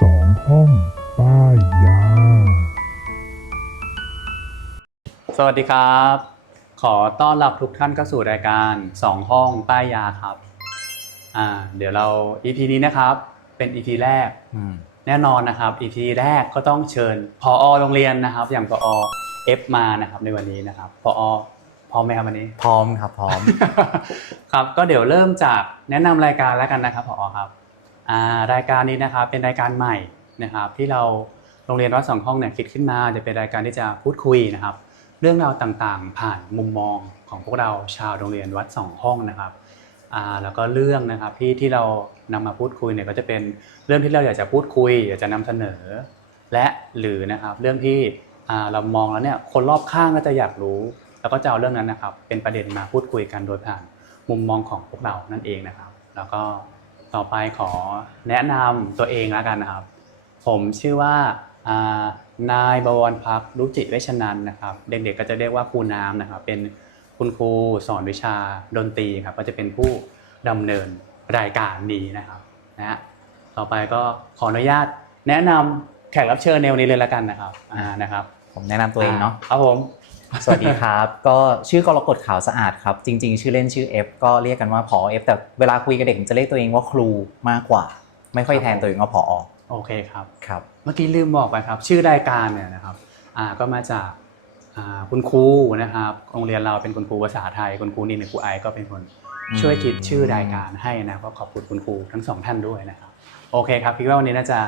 สองห้องป้ายยา สวัสดีครับ ขอต้อนรับทุกท่านเข้าสู่รายการ2ห้องป้ายยาครับอ่าเดี๋ยวเรา EP นี้นะครับ เป็น EP แรกอืมแน่นอนนะครับ EP แรกก็ต้องเชิญพอโรงเรียนนะครับ อย่างพอเอฟมานะครับในวันนี้นะครับพอพร้อมไหมครับวันนี้ พร้อมครับพร้อม ครับก็เดี๋ยวเริ่มจากแนะนำรายการแล้วกันนะครับพอครับอ่า รายการนี้นะครับเป็นรายการใหม่นะครับที่เราโรงเรียนวัดสองห้องเนี่ยคิดขึ้นมาจะเป็นรายการที่จะพูดคุยนะครับ เรื่องราวต่างๆ ผ่านมุมมองของพวกเราชาวโรงเรียนวัดสองห้องนะครับแล้วก็เรื่องนะครับที่ที่เรานำมาพูดคุยเนี่ยก็จะเป็นเรื่องที่เราอยากจะพูดคุยอยากจะนำเสนอ และหรือนะครับเรื่องที่เรามองแล้วเนี่ยคนรอบข้างก็จะอยากรู้ แล้วก็จะเอาเรื่องนั้นนะครับ เป็นประเด็นมาพูดคุยกันโดยผ่านมุมมองของพวกเรานั่นเองนะครับ แล้วก็ ต่อไปขอแนะนำตัวเองแล้วกันนะครับ ผมชื่อว่าอ่านายบวรพักรุจิเวชนันท์นะครับ เด็กๆก็จะเรียกว่าครูน้ำนะครับ เป็นคุณครูสอนวิชาดนตรีครับ ก็จะเป็นผู้ดำเนินรายการนี้นะครับนะฮะต่อไปก็ขออนุญาตแนะนำแขกรับเชิญในวันนี้เลยละกันนะครับอ่านะครับ ผมแนะนำตัวเองเนาะครับผม สวัสดีครับ ก็ชื่อกรกฎขาวสะอาดครับ จริง ๆ ชื่อเล่นชื่อ F ก็เรียกกันว่าผอ F แต่เวลาคุยกับเด็กผมจะเรียกตัวเองว่าครูมากกว่า ไม่ค่อยแทนตัวเองว่าผอโอเคครับครับ เมื่อกี้ลืมบอกไปครับ ชื่อรายการเนี่ยนะครับอ่าก็มาจากอ่าคุณครูนะครับโรงเรียนเราเป็นคุณครูภาษาไทยคุณครูนี่หนึ่งครูไอก็เป็นคนอืมช่วยคิดชื่อรายการให้นะครับก็ขอบคุณคุณครูทั้งสองท่านด้วยนะครับโอเคครับคิดว่าวันนี้น่าจะ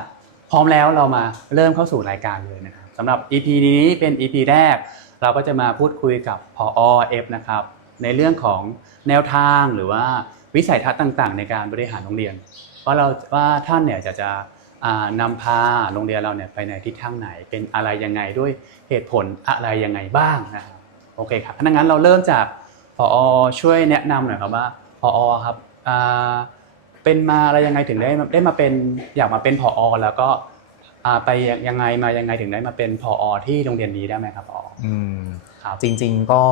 พร้อมแล้วเรามาเริ่มเข้าสู่รายการเลยนะครับสำหรับ EP นี้เป็น EP แรก เราก็จะมาพูดคุยกับพอเอฟนะครับ ในเรื่องของแนวทางหรือว่าวิสัยทัศน์ต่างๆ ในการบริหารโรงเรียนว่าเราว่าท่านเนี่ยจะจะนำพาโรงเรียนเราเนี่ยไปในทิศทางไหนเป็นอะไรยังไงด้วยเหตุผลอะไรยังไงบ้างนะครับโอเคครับถ้างั้นเราเริ่มจากพอช่วยแนะนำหน่อยครับว่าพอครับเป็นมาอะไรยังไงถึงได้ได้มาเป็นอยากมาเป็นพอแล้วก็ ไปยังไงมายังไงถึงได้มาเป็นพอที่โรงเรียนนี้ได้ไหมครับพออืมครับจริง ๆก็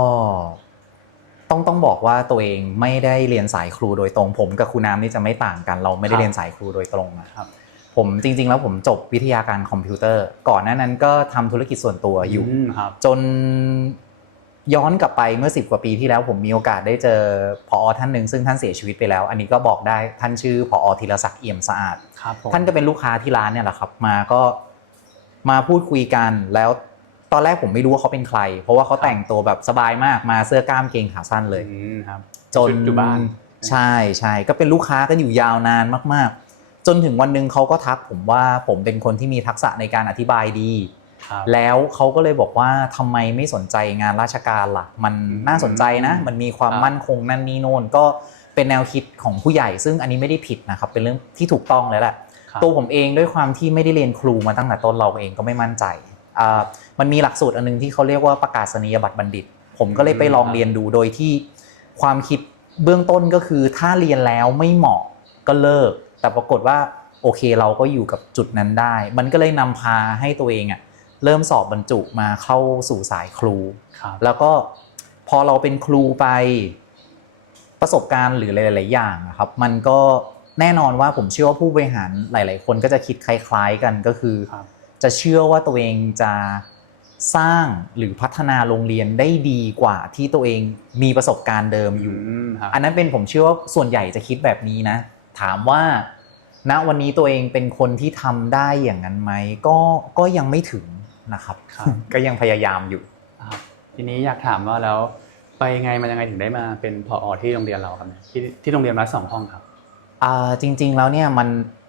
ต้องต้องบอกว่าตัวเองไม่ได้เรียนสายครูโดยตรง ผมกับครูน้ำนี่จะไม่ต่างกัน เราไม่ได้เรียนสายครูโดยตรงอะครับ ผมจริง ๆ แล้วผมจบวิทยาการคอมพิวเตอร์ ก่อนหน้านั้นก็ทำธุรกิจส่วนตัวอยู่มครับจน ย้อนกลับไปเมื่อ 10 กว่าปีที่แล้วผมมีโอกาสได้เจอพอท่านหนึ่งซึ่งท่านเสียชีวิตไปแล้ว อันนี้ก็บอกได้ท่านชื่อพอธีรศักดิ์เอี่ยมสะอาดครับผมท่านก็เป็นลูกค้าที่ร้านเนี่ยแหละครับ มาก็มาพูดคุยกันแล้วตอนแรกผมไม่รู้ว่าเขาเป็นใคร เพราะว่าเขาแต่งตัวแบบสบายมากมาเสื้อกล้ามเกงขาสั้นเลยอืมครับจนชุดอยู่บ้านใช่ใช่ก็เป็นลูกค้ากันอยู่ยาวนานมาก ๆ จนถึงวันหนึ่งเขาก็ทักผมว่าผมเป็นคนที่มีทักษะในการอธิบายดีครับ แล้วเขาก็เลยบอกว่าทำไมไม่สนใจงานราชการล่ะ มันอืมน่าสนใจนะ มันมีความครับมั่นคงนั่นนี่โน่นก็เป็นแนวคิดของผู้ใหญ่ ซึ่งอันนี้ไม่ได้ผิดนะครับ เป็นเรื่องที่ถูกต้องแล้วแหละครับตัวผมเองด้วยความที่ไม่ได้เรียนครูมาตั้งแต่ต้นเราเองก็ไม่มั่นใจอ่ามันมีหลักสูตรอันนึงที่เขาเรียกว่าประกาศนียบัตรบัณฑิต ผมก็เลยไปลองเรียนดูโดยที่ความคิดเบื้องต้นก็คือถ้าเรียนแล้วไม่เหมาะก็เลิก แต่ปรากฏว่าโอเคเราก็อยู่กับจุดนั้นได้ มันก็เลยนำพาให้ตัวเองอะ เริ่มสอบบรรจุมาเข้าสู่สายครูครับแล้วก็พอเราเป็นครูไปประสบการณ์หรือหลาย ๆ อย่างอะครับ มันก็แน่นอนว่าผมเชื่อว่าผู้บริหารหลาย ๆ คนก็จะคิดคล้าย ๆ กันก็คือครับจะเชื่อว่าตัวเองจะสร้างหรือพัฒนาโรงเรียนได้ดีกว่าที่ตัวเองมีประสบการณ์เดิมอยู่อืมครับอันนั้นเป็นผมเชื่อว่าส่วนใหญ่จะคิดแบบนี้นะ ถามว่าณวันนี้ตัวเองเป็นคนที่ทำได้อย่างนั้นไหมก็ก็ยังไม่ถึง นะครับครับ ก็ยังพยายามอยู่ครับทีนี้อยากถามว่าแล้วไปยังไงมายังไงถึงได้มาเป็นผอที่โรงเรียนเราครับเนี่ยที่ที่โรงเรียนวัดสองห้องครับอ่าจริง ๆ แล้วเนี่ยมัน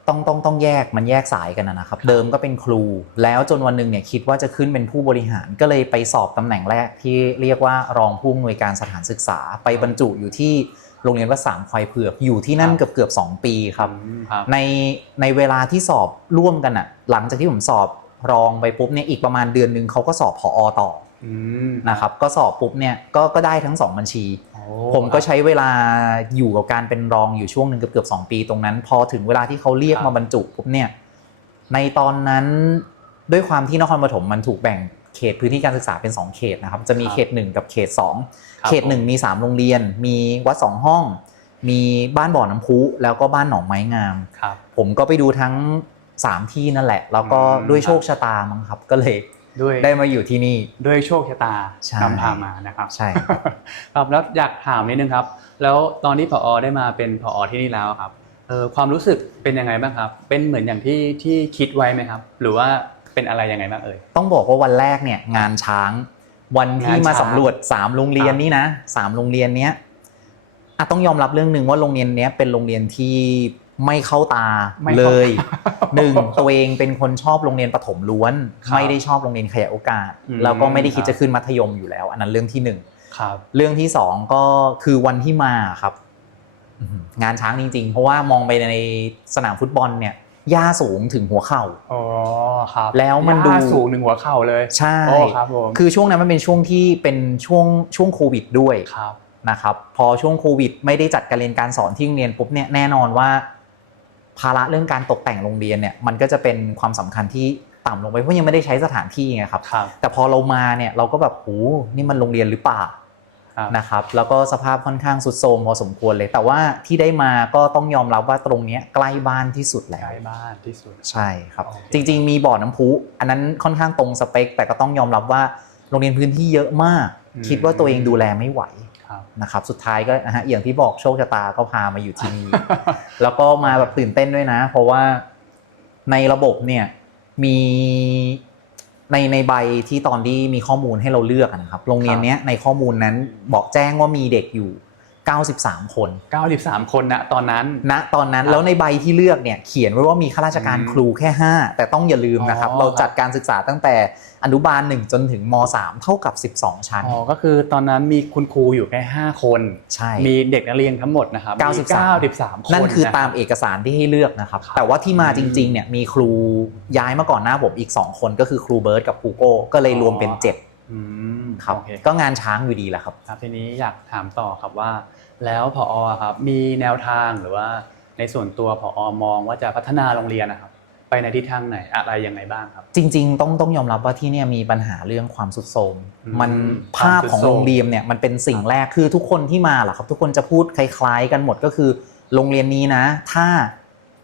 ต้องต้องต้องแยกมันแยกสายกันนะนะครับครับ เดิมก็เป็นครู แล้วจนวันหนึ่งเนี่ยคิดว่าจะขึ้นเป็นผู้บริหารก็เลยไปสอบตำแหน่งแรกที่เรียกว่ารองผู้อำนวยการสถานศึกษา ไปบรรจุอยู่ที่โรงเรียนวัดสามควายเผือกอยู่ที่นั่นเกือบเกือบๆสองปีครับอืมครับในในเวลาที่สอบร่วมกันอะหลังจากที่ผมสอบ รองไปปุ๊บเนี่ยอีกประมาณเดือนหนึ่งเขาก็สอบผอต่ออืม นะครับก็สอบปุ๊บเนี่ยก็ก็ได้ทั้งสองบัญชีโอ้ผมก็ใช้เวลาอยู่กับการเป็นรองอยู่ช่วงหนึ่งเกือบเกือบสองปีตรงนั้น พอถึงเวลาที่เขาเรียกมาบรรจุปุ๊บเนี่ยในตอนนั้นด้วยความที่นครปฐมมันถูกแบ่งเขตพื้นที่การศึกษาเป็น 2 เขตนะครับจะมีเขต 1 กับเขต2ครับเขต 1 มี 3 โรงเรียน มีวัดสองห้อง มีบ้านบ่อน้ำพุแล้วก็บ้านหนองไม้งาม ครับ ผมก็ไปดูทั้ง สามที่นั่นแหละ แล้วก็อืมด้วยโชคชะตามั้งครับ ก็เลยด้วยได้มาอยู่ที่นี่ด้วยโชคชะตาใช่นำพามานะครับใช่ครับครับแล้วอยากถามนิดนึงครับ แล้วตอนที่ผอได้มาเป็นผอที่นี่แล้วครับเออความรู้สึกเป็นยังไงบ้างครับ เป็นเหมือนอย่างที่ที่คิดไว้ไหมครับ หรือว่าเป็นอะไรยังไงบ้างเอ่ยต้องบอกว่าวันแรกเนี่ยงานช้าง วันที่งานช้างมาสำรวจสามโรงเรียนนี้นะสามโรงเรียนเนี้ยอะต้องยอมรับเรื่องหนึ่งว่าโรงเรียนเนี้ยเป็นโรงเรียนที่ ไม่เข้าตาไม่เลเข้ายหนึ่งตัวเองเป็นคนชอบโรงเรียนประถมล้วนครับไม่ได้ชอบโรงเรียนขยายโอกาสอืมแล้วก็ไม่ได้คิดครับจะขึ้นมัธยมอยู่แล้ว อันนั้นเรื่องที่หนึ่งครับเรื่องที่สองก็คือวันที่มาครับอื้อหืองานช้างจริง ๆ เพราะว่ามองไปในสนามฟุตบอลเนี่ยหญ้าสูงถึงหัวเข่าอ๋อครับแล้วมันดูหญ้าสูงหนึ่งหัวเข่าเลย ใช่โอ้ครับผมคือช่วงนั้นมันเป็นช่วงที่เป็นช่วงช่วงโควิดด้วยครับนะครับ พอช่วงโควิด ไม่ได้จัดการเรียนการสอนที่โรงเรียนปุ๊บเนี่ยแน่นอนว่า ภาระเรื่องการตกแต่งโรงเรียนเนี่ยมันก็จะเป็นความสำคัญที่ต่ำลงไปเพราะยังไม่ได้ใช้สถานที่ไงครับครับแต่พอเรามาเนี่ยเราก็แบบโหนี่มันโรงเรียนหรือเปล่าครับนะครับแล้วก็สภาพค่อนข้างสุดโทรมพอสมควรเลย แต่ว่าที่ได้มาก็ต้องยอมรับว่าตรงเนี้ยใกล้บ้านที่สุดแล้ใกวล้บ้านที่สุดใช่ครับโอเคจริง ๆ มีบ่อน้ำพุอันนั้นค่อนข้างตรงสเปค แต่ก็ต้องยอมรับว่าโรงเรียนพื้นที่เยอะมาก คิดว่าตัวเองดูแลไม่ไหวครับ นะครับสุดท้ายก็นะฮะอย่างที่บอกโชคชะตาก็พามาอยู่ที่นี่แล้วก็มาแบบตื่นเต้นด้วยนะ เพราะว่าในระบบเนี่ยมีในในใบที่ตอนที่มีข้อมูลให้เราเลือกอะนะครับ โรงเรียนเนี้ยในข้อมูลนั้นบอกแจ้งว่ามีเด็กอยู่ 93 คน 93 คนนะตอนนั้นณตอนนั้นครับแล้วในใบที่เลือกเนี่ยเขียนไว้ว่ามีข้าราชการอืมครูแค่ 5 แต่ต้องอย่าลืมนะครับอ๋อเราจัดการศึกษาตั้งแต่อนุบาล 1 จนถึงม 3 เท่ากับ 12 ชั้นอ๋อก็คือตอนนั้นมีคุณครูอยู่แค่ 5 คนใช่มีเด็กนักเรียนทั้งหมดนะครับมี93 93 คนนั่นคือตามะรับเอกสารที่ให้เลือกนะครับครับแต่ว่าที่มาอืมจริงๆเนี่ยมีครูย้ายมาก่อนหน้าผมอีก 2 คนก็คือครูเบิร์ตกับครูโก้ก็เลยรวมเป็น7อืมครับโอเคก็งานช้างอยู่ดีแหละครับครับ ทีนี้อยากถามต่อครับว่า แล้วผอครับมีแนวทางหรือว่าในส่วนตัวผอมองว่าจะพัฒนาโรงเรียนนะครับไปในทิศทางไหนอะไรยังไงบ้างครับ จริง ๆ ต้องต้องยอมรับว่าที่เนี่ยมีปัญหาเรื่องความสุดโทรมอืมมันความภาพทรุดของโทรมโรงเรียนเนี่ยมันเป็นสิ่งแรกคือทุกคนที่มาแหละครับ ทุกคนจะพูดคล้ายๆ กันหมดก็คือ โรงเรียนนี้นะ ถ้า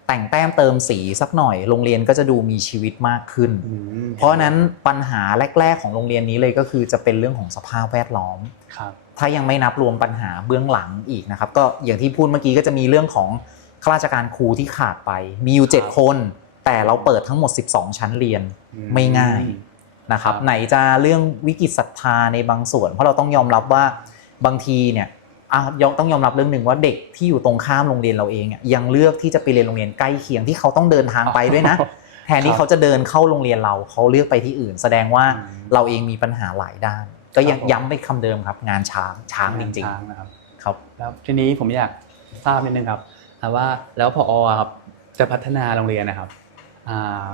แต่งแต้มเติมสีสักหน่อย โรงเรียนก็จะดูมีชีวิตมากขึ้นอืมเพราะฉะนั้นปัญหาแรก ๆ ของโรงเรียนนี้เลยก็คือจะเป็นเรื่องของสภาพแวดล้อมครับ ถ้ายังไม่นับรวมปัญหาเบื้องหลังอีกนะครับ ก็อย่างที่พูดเมื่อกี้ก็จะมีเรื่องของข้าราชการครูที่ขาดไป มีอยู่ครับ7คน แต่เราเปิดทั้งหมด 12 ชั้นเรียนอืไม่ง่ายนะครับครับ ไหนจะเรื่องวิกฤตศรัทธาในบางส่วน เพราะเราต้องยอมรับว่าบางทีเนี่ยอะยอมต้องยอมรับเรื่องหนึ่งว่าเด็กที่อยู่ตรงข้ามโรงเรียนเราเองอะยังเลือกที่จะไปเรียนโรงเรียนใกล้เคียงที่เขาต้องเดินทางไปด้วยนะแทนที่เขาจะเดินเข้าโรงเรียนเราเขาเลือกไปที่อื่น แสดงว่าอืมเราเองมีปัญหาหลายด้าน ก็ยังครับผมย้ำไปคำเดิมครับ งานช้างช้างจริงช้างนะครับๆครับ แล้วทีนี้ผมอยากทราบนิดนึงครับอ่าว่าแล้วพอครับจะพัฒนาโรงเรียนนะครับอ่า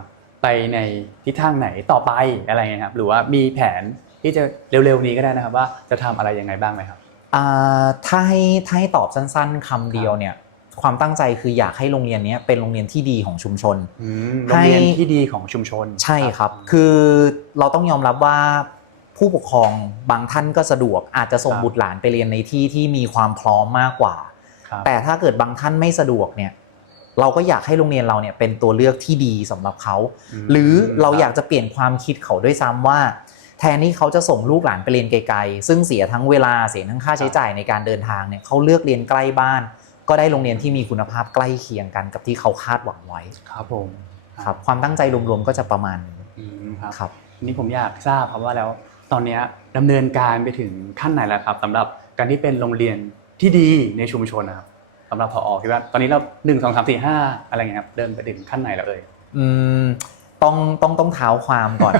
ไปในทิศทางไหนต่อไปอะไรเงี้ยครับหรือว่ามีแผนที่จะเร็วๆนี้ก็ได้นะครับว่าจะทำอะไรยังไงบ้างไหมครับอ่าถ้าให้ถ้าให้ตอบสั้น ๆคำเดียวเนี่ยความตั้งใจคืออยากให้โรงเรียนเนี้ยเป็นโรงเรียนที่ดีของชุมชนอืมโรงเรียนที่ดีของชุมชน ใช่ครับ คือเราต้องยอมรับว่า ผู้ปกครองบางท่านก็สะดวก อาจจะส่งบุตรหลานไปเรียนในที่ที่มีความพร้อมมากกว่าครับแต่ถ้าเกิดบางท่านไม่สะดวกเนี่ยเราก็อยากให้โรงเรียนเราเนี่ยเป็นตัวเลือกที่ดีสำหรับเขามหรือเราคบอยากจะเปลี่ยนความคิดเขาด้วยซ้ำว่า แทนที่เขาจะส่งลูกหลานไปเรียนไกลๆ ซึ่งเสียทั้งเวลาเสียทั้งค่าใช้จ่ายในการเดินทางเนี่ยเขาเลือกเรียนใกล้บ้าน ก็ได้โรงเรียนที่มีคุณภาพใกล้เคียงกันกับที่เขาคาดหวังไว้ ครับผมครับความตั้งใจรวมๆก็จะประมาณนี้อืมครับครับทีนี้ผมอยากทราบครับว่าแล้ว ตอนนี้ดำเนินการไปถึงขั้นไหนแล้วครับสำหรับการที่เป็นโรงเรียนที่ดีในชุมชนนะครับสำหรับพอคิดว่าตอนนี้เราหนึ่งสองสามสี่ห้าอะไรเงี้ยครับเดินไปถึงขั้นไหนแล้วเอ่ย อืม ต้องต้องต้องเท้าความก่อน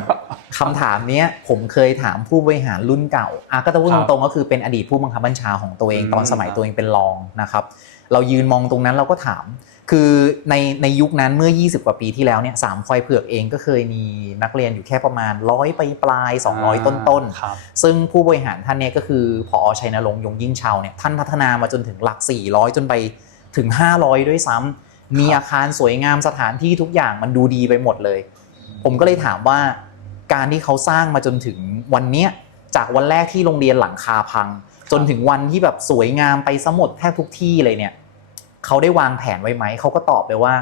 คำถามเนี้ยผมเคยถามผู้บริหารรุ่นเก่าอะก็จะพูดครัตบรงๆก็คือเป็นอดีตผู้บังคับบัญชาของตัวเองอืมตอนสมัยครับตัวเองเป็นรองนะครับ เรายืนมองตรงนั้นเราก็ถาม คือในในยุคนั้นเมื่อ 20 กว่าปีที่แล้วเนี่ยสามคอยเผือกเองก็เคยมีนักเรียนอยู่แค่ประมาณร้อยไปปลายๆ200 ต้นๆครับซึ่งผู้บริหารท่านเนี้ก็คือพอชัยนรงค์ยงยิ่งเชาเนี่ยท่านพัฒนามาจนถึงหลัก 400 จนไปถึง 500 ด้วยซ้ำ มีอาคารสวยงามสถานที่ทุกอย่างมันดูดีไปหมดเลย ผมก็เลยถามว่าการที่เขาสร้างมาจนถึงวันเนี้ยจากวันแรกที่โรงเรียนหลังคาพัง จนถึงวันที่แบบสวยงามไปซะหมดแทบทุกที่เลยเนี่ยเขาได้วางแผนไว้ไหมเขาก็ตอบไปว่า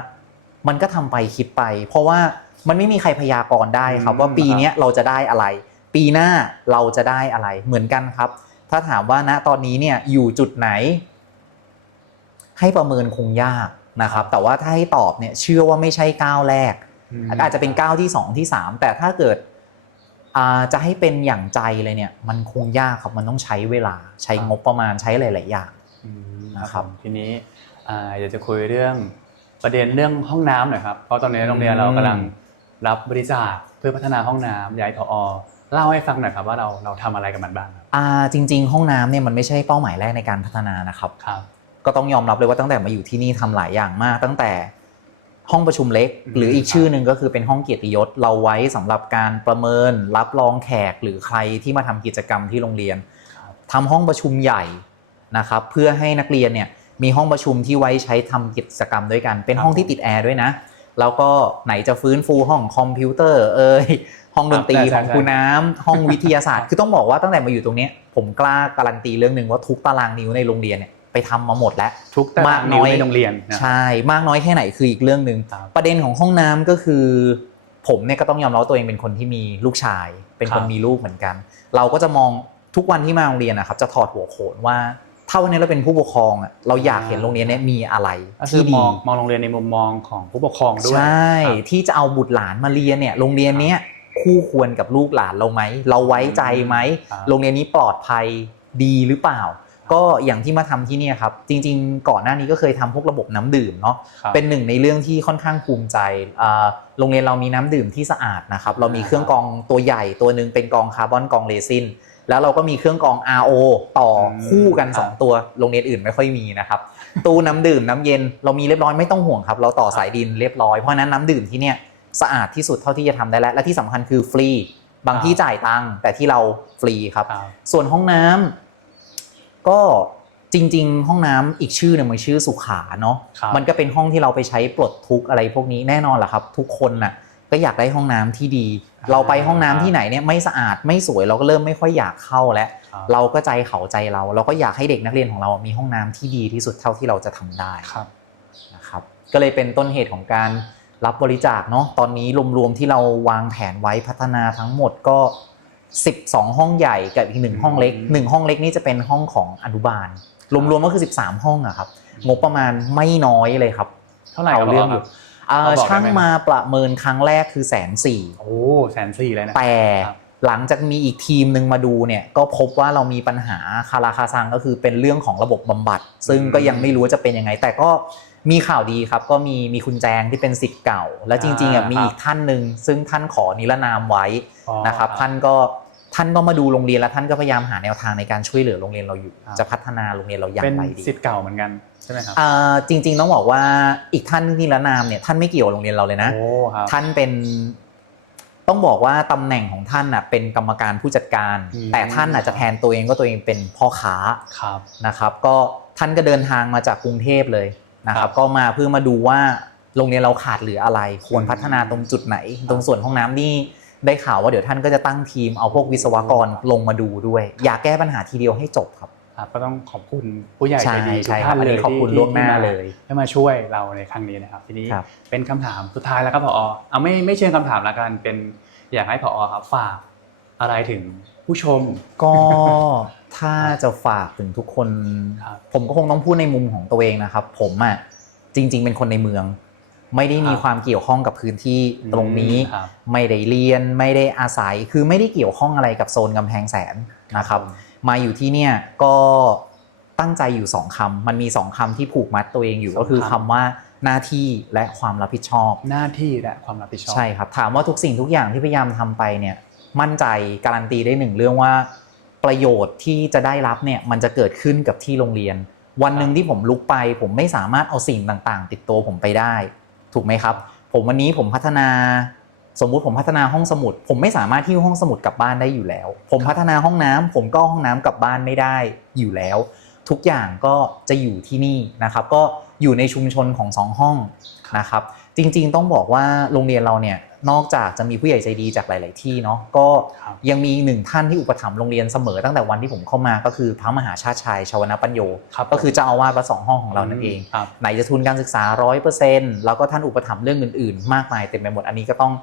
มันก็ทำไปคิดไป เพราะว่ามันไม่มีใครพยากรณ์ได้ครับอืมว่าปีเนี้ยเราจะได้อะไร ปีหน้าเราจะได้อะไรเหมือนกันครับ ถ้าถามว่าณตอนนี้เนี่ยอยู่จุดไหน ให้ประเมินคงยาก นะครับแต่ว่าถ้าให้ตอบเนี่ยเชื่อว่าไม่ใช่ก้าวแรกมอาจจะเป็นก้าวที่สองที่สามแต่ถ้าเกิดอ่าจะให้เป็นอย่างใจเลยเนี่ยมันคงยากครับมันต้องใช้เวลาใช้งบประมาณใช้หลาย ๆ อย่างอืมนะครับผมทีนี้อ่าอยากจะคุยเรื่องประเด็นเรื่องห้องน้ำหน่อยครับเพราะตอนนี้โรงเรียนเรากำลังรับบริจาคเพื่อพัฒนาห้องน้ำอยากให้ผอเล่าให้ฟังหน่อยครับว่าเราเราทำอะไรกับมันบ้างครับอ่าจริง ๆ ห้องน้ำเนี่ยมันไม่ใช่เป้าหมายแรกในการพัฒนานะครับครับ ก็ต้องยอมรับเลยว่าตั้งแต่มาอยู่ที่นี่ทำหลายอย่างมาก ตั้งแต่ห้องประชุมเล็กอืมหรืออีกชื่อหนึ่งก็คือเป็นห้องเกียรติยศเราไว้สำหรับการประเมินรับรองแขกหรือใครที่มาทำกิจกรรมที่โรงเรียนครับทำห้องประชุมใหญ่นะครับเพื่อให้นักเรียนเนี่ยมีห้องประชุมที่ไว้ใช้ทำกิจกรรมด้วยกัน เป็นห้องที่ติดแอร์ด้วยนะ แล้วก็ไหนจะฟื้นฟูห้องคอมพิวเตอร์เอ่ยห้องดนตรีใช่ใช่ของครูน้ำห้องวิทยาศาสตร์ คือต้องบอกว่าตั้งแต่มาอยู่ตรงเนี้ยผมกล้าการันตีเรื่องหนึ่งว่าทุกตารางนิ้วในโรงเรียนเนี่ย ไปทำมาหมดแล้วทุกตารางนิ้วในโรงเรียนนะใช่มากน้อยแค่ไหนคืออีกเรื่องหนึ่งครับประเด็นของห้องน้ำก็คือ ผมเนี่ยก็ต้องยอมรับว่าตัวเองเป็นคนที่มีลูกชาย เป็นคนมีลูกเหมือนกัน เราก็จะมองทุกวันที่มาโรงเรียนนะครับจะถอดหัวโขนว่าถ้าวันนี้เราเป็นผู้ปกครองอะเราอยากเห็นโรงเรียนเนี้มีอะไรก็คือที่มดีองมองโรงเรียนในมุมมองของผู้ปกครองด้วยใช่ครับที่จะเอาบุตรหลานมาเรียนเนี่ยโรงเรียนเนี้ยคู่ควรกับลูกหลานเราไหม เราไว้ใจไหมครับโรงเรียนนี้ปลอดภัยดีหรือเปล่า ก็อย่างที่มาทำที่เนี่ยครับ จริง ๆ ก่อนหน้านี้ก็เคยทำพวกระบบน้ำดื่มเนาะครับเป็นหนึ่งในเรื่องที่ค่อนข้างภูมิใจอ่าโรงเรียนเรามีน้ำดื่มที่สะอาดนะครับเรามีเครื่องกรองตัวใหญ่ตัวหนึ่งเป็นกรองคาร์บอนกรองเรซินแล้วเราก็มีเครื่องกรอง RO ต่อคู่กันครับ2ตัวโรงเรียนอื่นไม่ค่อยมีนะครับตู้น้ำดื่มน้ำเย็นเรามีเรียบร้อยไม่ต้องห่วงครับ เราต่อสายดินเรียบร้อยเพราะฉะนั้นน้ำดื่มที่เนี่ยสะอาดที่สุดเท่าที่จะทำได้แล้วและที่สำคัญคือฟรีบางที่จ่ายตังค์แต่ที่เราฟรีครับครับส่วนห้องน้ำ ก็จริง ๆ ห้องน้ำอีกชื่อหนึ่งมันชื่อสุขาเนาะครับมันก็เป็นห้องที่เราไปใช้ปลดทุกข์อะไรพวกนี้แน่นอนแหละครับ ทุกคนน่ะก็อยากได้ห้องน้ำที่ดีอ่าเราไปห้องน้ำที่ไหนเนี่ยไม่สะอาดไม่สวยเราก็เริ่มไม่ค่อยอยากเข้าแล้วครับเราก็ใจเขาใจเรา เราก็อยากให้เด็กนักเรียนของเรามีห้องน้ำที่ดีที่สุดเท่าที่เราจะทำได้ครับนะครับก็เลยเป็นต้นเหตุของการรับบริจาคเนาะตอนนี้รวมๆที่เราวางแผนไว้พัฒนาทั้งหมดก็ 12 ห้องใหญ่กับอีกหนึ่งห้องเล็กอืมหนึ่งห้องเล็กนี่จะเป็นห้องของอนุบาล รวมๆก็คือ 13 ห้องอะครับงบประมาณไม่น้อยเลยครับ เท่าไหร่ครับเรื่องผอคยู่บเอ่อเอาบอกได้ไหมช่างมาประเมินครั้งแรกคือแสนสี่โอ้แสนสี่เลยนะแต่ครับหลังจากมีอีกทีมหนึ่งมาดูเนี่ยก็พบว่าเรามีปัญหาคาราคาซังก็คือเป็นเรื่องของระบบบำบัด ซึ่งก็ยังไม่รู้ว่าจะเป็นยังไง แต่ก็ มีข่าวดีครับก็มีมีคุณแจงที่เป็นสิทธิ์เก่า และจริงๆอะอ่ามีมีอีกท่านหนึ่งซึ่งท่านขอนิรนามไว้อ๋อนะครับ ท่านก็ท่านก็มาดูโรงเรียนแล้วท่านก็พยายามหาแนวทางในการช่วยเหลือโรงเรียนเราอยู่ครับจะพัฒนาโรงเรียนเราอย่างเป็นไรดีสิทธิ์เก่าเหมือนกันใช่ไหมครับอ่าจริง ๆ ต้องบอกว่าอีกท่านนิรนามเนี่ยท่านไม่เกี่ยวกับโรงเรียนเราเลยนะโอ้ครับท่านเป็นต้องบอกว่าตำแหน่งของท่านน่ะเป็นกรรมการผู้จัดการอืมแต่ท่านอาจจะแทนตัวเองก็ตัวเองเป็นพ่อค้าครับนะครับ ก็ท่านก็เดินทางมาจากกรุงเทพเลย นะคครัรับบก็มาเพื่อมาดูว่าโรงเรียนเราขาดเหลืออะไร ควรอืมพัฒนาตรงจุดไหน ตรงส่วนห้องน้ำนี่ได้ข่าวว่าเดี๋ยวท่านก็จะตั้งทีมเอาพวกวิศวกรลงมาดูด้วย อยากแก้ปัญหาทีเดียวให้จบครับครับก็ต้องขอบคุณผู้ใหญ่ใช่ใจดีทุใช่กครัท่าบนอันเลนี้ยขอบคุณที่ล่วงหน้าที่มเลยให้มาช่วยเราในครั้งนี้นะครับ ทีนี้ครับเป็นคำถามสุดท้ายแล้วครับผอเอาไม่ไม่เชิงคำถามละกันเป็นอยากให้ผอครับฝากอะไรถึง ผู้ชม ก็ถ้าจะฝากถึงทุกคน ครับผมก็คงต้องพูดในมุมของตัวเองนะครับ ผมอะจริง ๆ เป็นคนในเมือง ไม่ได้มีครับ ความเกี่ยวข้องกับพื้นที่ตรงนี้ ครับ ไม่ได้เรียนไม่ได้อาศัยคือไม่ได้เกี่ยวข้องอะไรกับโซนกำแพงแสนนะครับ มาอยู่ที่เนี่ยก็ตั้งใจอยู่สองคำมันมีสองคำที่ผูกมัดตัวเองอยู่สองคำ ก็คือคำว่าหน้าที่และความรับผิดชอบ หน้าที่และความรับผิดชอบ ใช่ครับ ถามว่าทุกสิ่งทุกอย่างที่พยายามทำไปเนี่ย มั่นใจการันตีได้หนึ่งเรื่องว่า ประโยชน์ที่จะได้รับเนี่ยมันจะเกิดขึ้นกับที่โรงเรียน วันหนึ่งที่ผมลุกไป ผมไม่สามารถเอาสิ่งต่างๆ ติดตัวผมไปได้ ถูกไหมครับ ผมวันนี้ผมพัฒนาสมมุติผมพัฒนาห้องสมุด ผมไม่สามารถที่ห้องสมุดกลับบ้านได้อยู่แล้ว ผมพัฒนาห้องน้ำผมก็ห้องน้ำกลับบ้านไม่ได้อยู่แล้ว ทุกอย่างก็จะอยู่ที่นี่นะครับ ก็อยู่ในชุมชนของสองห้องนะครับ จริง ๆ ต้องบอกว่าโรงเรียนเราเนี่ย นอกจากจะมีผู้ใหญ่ใจดีจากหลาย ๆ ที่เนาะก็ครับยังมีหนึ่งท่านที่อุปถัมภ์โรงเรียนเสมอตั้งแต่วันที่ผมเข้ามาก็คือพระมหาชาติชัยชวนปัญโยครับก็คือเจ้าอาวาสวัดสองห้องของเรานั่นเองครับไหนจะทุนการศึกษาร้อยเปอร์เซ็นต์แล้วก็ท่านอุปถัมภ์เรื่องอื่น ๆ มากมายเต็มไปหมดอันนี้ก็ต้อง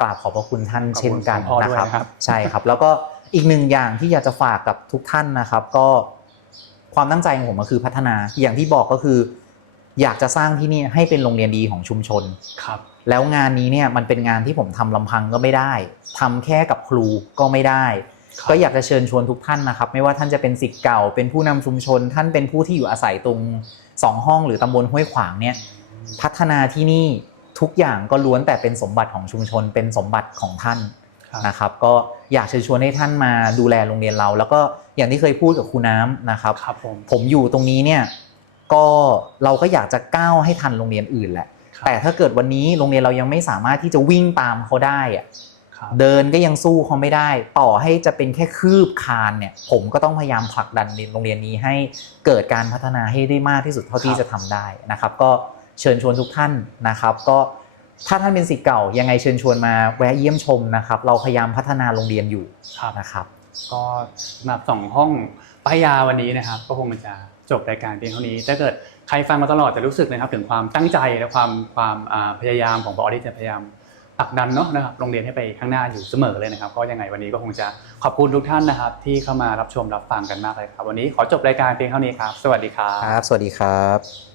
กราบขอบพระคุณท่านขอบคุณเช่นกันหลวงพ่อนะด้วยครับนะครับ ใช่ครับ แล้วก็อีกหนึ่งอย่างที่อยากจะฝากกับทุกท่านนะครับ ก็ความตั้งใจของผมก็คือพัฒนาอย่างที่บอกก็คือ อยากจะสร้างที่นี่ให้เป็นโรงเรียนดีของชุมชนครับ แล้วงานนี้เนี่ยมันเป็นงานที่ผมทำลำพังก็ไม่ได้ทำแค่กับครูก็ไม่ได้ครับก็อยากจะเชิญชวนทุกท่านนะครับ ไม่ว่าท่านจะเป็นสิทธิ์เก่า เป็นผู้นำชุมชน ท่านเป็นผู้ที่อยู่อาศัยตรงสองห้องหรือตำบลห้วยขวางเนี่ยพัฒนาที่นี่ทุกอย่างก็ล้วนแต่เป็นสมบัติของชุมชน เป็นสมบัติของท่านครับนะครับ ก็อยากเชิญชวนให้ท่านมาดูแลโรงเรียนเรา แล้วก็อย่างที่เคยพูดกับครูน้ำนะครับครับผมผมอยู่ตรงนี้เนี่ย ก็เราก็อยากจะก้าวให้ทันโรงเรียนอื่นแหละครับแต่ถ้าเกิดวันนี้โรงเรียนเรายังไม่สามารถที่จะวิ่งตามเขาได้อะครับเดินก็ยังสู้เขาไม่ได้ ต่อให้จะเป็นแค่คืบคานเนี่ย ผมก็ต้องพยายามผลักดันโรงเรียนนี้ให้เกิดการพัฒนาให้ได้มากที่สุดเท่าที่จะทำได้นะครับ ก็เชิญชวนทุกท่านนะครับ ก็ถ้าท่านเป็นศิษย์เก่ายังไงเชิญชวนมาแวะเยี่ยมชมนะครับ เราพยายามพัฒนาโรงเรียนอยู่ครับนะครับ ก็สำหรับสองห้อง ป้ายยาวันนี้นะครับก็คงจะจบรายการเพียงเท่านี้ ถ้าเกิดใครฟังมาตลอดจะรู้สึกนะครับ ถึงความตั้งใจและความความพยายามของบอที่จะพยายามผลักดันเนาะนะครับโรงเรียนให้ไปข้างหน้าอยู่เสมอเลยนะครับก็ยังไงวันนี้ก็คงจะขอบคุณทุกท่านนะครับ ที่เข้ามารับชมรับฟังกันมากเลยครับ วันนี้ขอจบรายการเพียงเท่านี้ครับ สวัสดีครับครับสวัสดีครับ